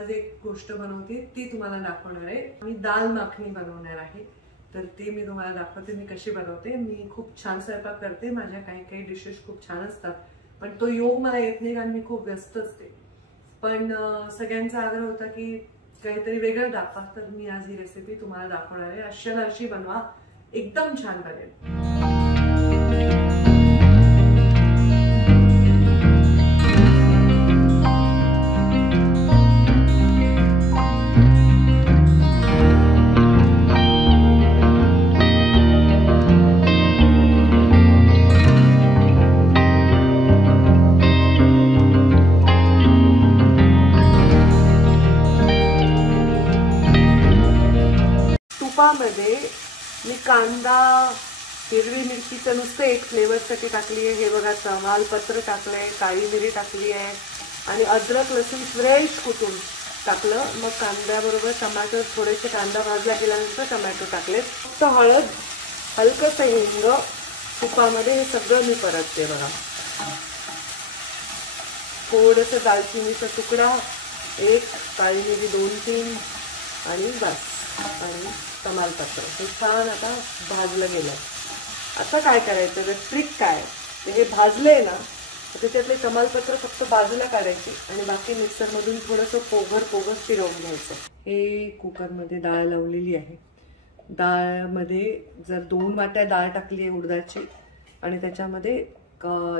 आज एक गोष्ट बनवते ती तुम्हाला दाखवणार आहे। मी दाल मखनी बनवणार आहे, तर ते मी तुम्हाला दाखवते मी कशी बनवते। मी खूप छान स्वयंपाक करते, माझ्या काही काही डिशेस खूप छान असतात, पण तो योग मला येत नाही कारण मी खूप व्यस्त असते। पण सगळ्यांचा आग्रह होता की काहीतरी वेगळं दाखवा, तर मी आज ही रेसिपी तुम्हाला दाखवणार आहे। अशी बनवा, एकदम छान बनेल। तुपामध्ये मी कांदा, हिरवी मिरचीचं नुसतं एक फ्लेवरसाठी टाकली आहे। हे बघा, तमालपत्र टाकलंय, काळी मिरी टाकली आहे आणि अद्रक लसूण फ्रेश कुटून टाकलं। मग कांद्याबरोबर टमाटर, थोडेसे कांदा भाजला गेल्यानंतर टमॅटो टाकले, फक्त हळद, हलकंसं हिंग तुपामध्ये, हे सगळं मी परतते बघा। थोडंसं दालचिनीचा तुकडा, एक काळी मिरी 2-3 आणि बस, आणि तमालपत्र हे छान आता भाजलं गेलं। आता काय करायचं, तर ट्रिक काय, हे भाजलंय ना, त्याच्यातले तमालपत्र फक्त बाजूला काढायची आणि बाकी मिक्सरमधून थोडंसं पोगर फिरवून घ्यायचं। हे कुकरमध्ये डाळ लावलेली आहे। डाळमध्ये जर 2 वाट्या डाळ टाकली आहे उडदाची, आणि त्याच्यामध्ये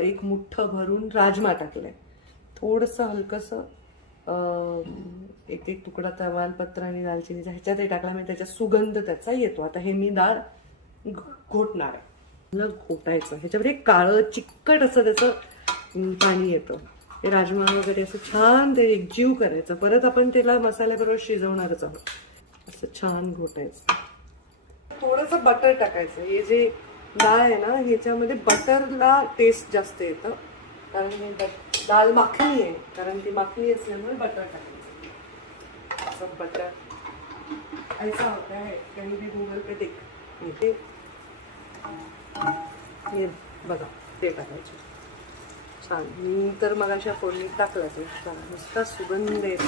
1 मुठ्ठ भरून राजमा टाकलाय, थोडंसं हलकंसं एक तुकडा तमालपत्र आणि दालचिनीचा ह्याच्यातही टाकला, म्हणजे त्याचा सुगंध त्याचा येतो। आता हे मी डाळ घोटणार आहे, घोटायचं। ह्याच्यामध्ये काळं चिकट असं त्याचं पाणी येतं। हे राजमा वगैरे असं छान ते एकजीव करायचं, परत आपण त्याला मसाल्याबरोबर शिजवणारच आहोत। असं छान घोटायचं, थोडंसं बटर टाकायचं। हे जे डाळ आहे ना, ह्याच्यामध्ये बटरला टेस्ट जास्त येतं, कारण हे दाल मखनी आहे, कारण ती मखनी असल्यामुळे बटर टाकायचं। सब बटर ऐसा होता है, कहीं भी गूगल पे देख, हे बघा ते टाकायचं छान। मी तर मग अशा फोडणीत टाकलं ते नुसता सुगंध येतो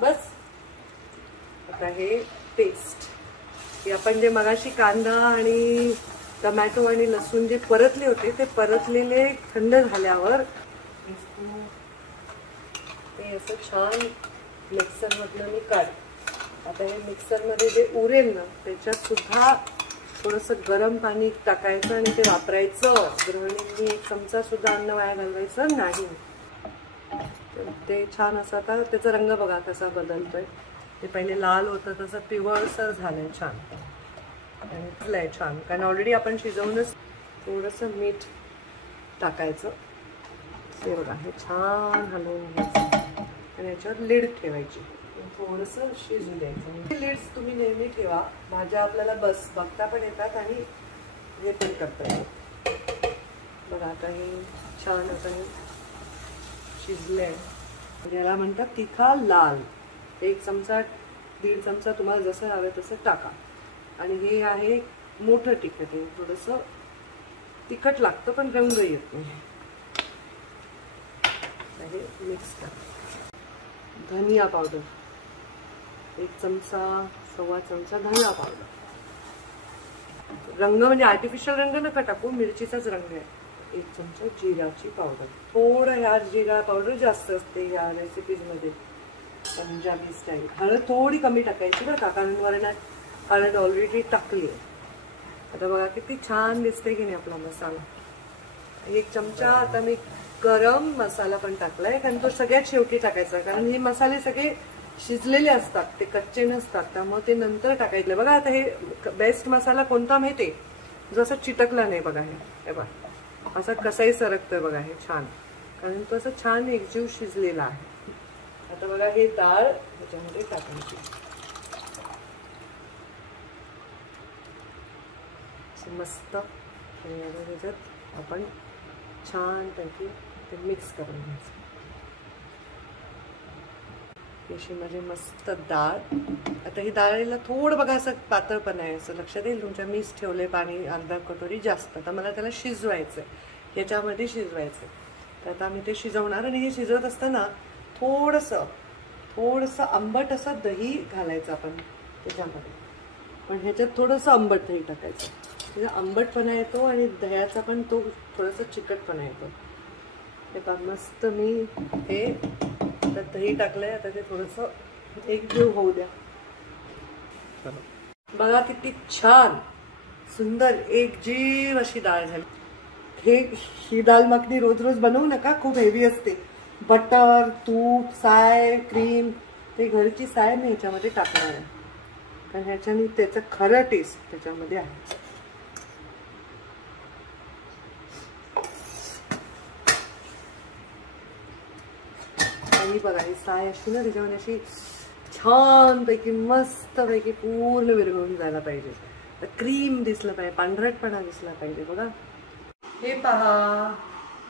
बस। आता हे पेस्ट, हे आपण जे मगाशी कांदा आणि टमॅटो आणि लसूण जे परतले होते, ते परतलेले थंड झाल्यावर ते असं छान मिक्सरमधनं मी काढ। आता हे मिक्सरमध्ये जे उरेल ना, त्याच्यात सुद्धा थोडंसं गरम पाणी टाकायचं आणि ते वापरायचं। गृहिणींनी 1 चमचा सुद्धा अन्न वाया घालवायचं नाही। ते छान असं, आता त्याचा रंग बघा कसा बदलतोय, ते पहिले लाल होतं तसं पिवळसर झालंय छान, आणि छान, कारण ऑलरेडी आपण शिजवूनच। थोडंसं मीठ टाकायचं, ते बघा हे छान हलवून घ्यायचं आणि याच्यावर लीड ठेवायची, थोडंसं शिजू द्यायचं। लीड्स तुम्ही नेहमी ठेवा, भाज्या आपल्याला बघता पण येतात आणि हे पण करता येतात। बघा आता हे छान आता हे शिजलंय, याला म्हणतात तिखा लाल। 1 चमचा 1.5 चमचा तुम्हाला जसं हवं तसं टाका। आणि हे आहे मोठं तिखट, आहे थोडंसं तिखट लागतं पण रंग येत नाही। हे मिक्स करा। धनिया पावडर 1 चमचा 1.25 चमचा धनिया पावडर। रंग म्हणजे आर्टिफिशियल रंग नका टाकू, मिरचीचाच रंग आहे। 1 चमचा जिराची पावडर, थोडं ह्या जिरा पावडर जास्त असते या रेसिपीजमध्ये, पंजाबी स्टाईल। हळद थोडी कमी टाकायची बरं का, कारण वरणात हळद ऑलरेडी टाकली आहे। आता बघा किती छान दिसते की नाही आपला मसाला। 1 चमचा आता मी गरम मसाला पण टाकलाय, कारण तो सगळ्यात शेवटी टाकायचा, कारण हे मसाले सगळे शिजलेले असतात, ते कच्चे नसतात, त्यामुळे ते नंतर टाकायचं। बघा आता हे बेस्ट मसाला कोणता माहिती, जो असं चिटकला नाही बघा, हे बघा असं कसाही सरकतोय बघा, हे छान, कारण तो असं छान एकजीव शिजलेला आहे। आता बघा हे डाळ ह्याच्यामध्ये टाकायची, मस्त, आणि ह्याच्यात आपण छानपैकी ते मिक्स करून घ्यायचं। अशी म्हणजे मस्त डाळ। आता ही डाळीला थोडं बघा असं पातळपणा आहे, असं लक्षात येईल तुमच्या। मीच ठेवले पाणी अर्धा कटोरी जास्त, आता मला त्याला शिजवायचं, ह्याच्यामध्ये शिजवायचं। तर आता आम्ही ते शिजवणार आणि हे शिजवत असताना थोडंसं आंबट असं दही घालायचं आपण त्याच्यामध्ये. पण ह्याच्यात थोडंसं आंबट दही टाकायचं, म्हणजे आंबटपणा येतो आणि दह्याचा पण तो थोडासा चिकटपणा येतो. ते मस्त मी हे आता दही टाकलंय, आता ते थोडंसं एकजीव होऊ द्या. बघा किती छान सुंदर एकजीव अशी डाळ झाली. ही दाल मखनी रोज रोज बनवू नका, खूप हेवी असते. बटर, तूप, साय, क्रीम, ते घरची साय मी ह्याच्यामध्ये टाकणार आहे, कारण ह्याच्याने त्याचं खरं टेस्ट त्याच्यामध्ये आहे. आणि बघा ही साय अशी ना त्याच्यामध्ये अशी छानपैकी मस्तपैकी पूर्ण विरघळून जायला पाहिजे. तर क्रीम दिसलं पाहिजे, पांढरटपणा दिसला पाहिजे. बघा हे पहा,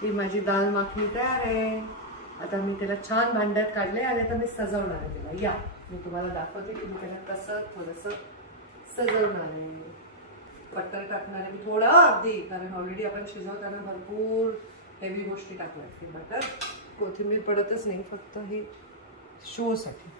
ही माझी दाल मखनी तयार आहे. आता मी त्याला छान भांड्यात काढले आणि आता मी सजवणार आहे तिला. या मी तुम्हाला दाखवते की मी त्याला कसं थोडंसं सजवणार आहे. बटर टाकणार आहे मी थोडं अगदी, कारण ऑलरेडी आपण शिजवताना भरपूर हेवी गोष्टी टाकल्या. बटर कोथिंबीर पडतच नाही, फक्त हे शोसाठी.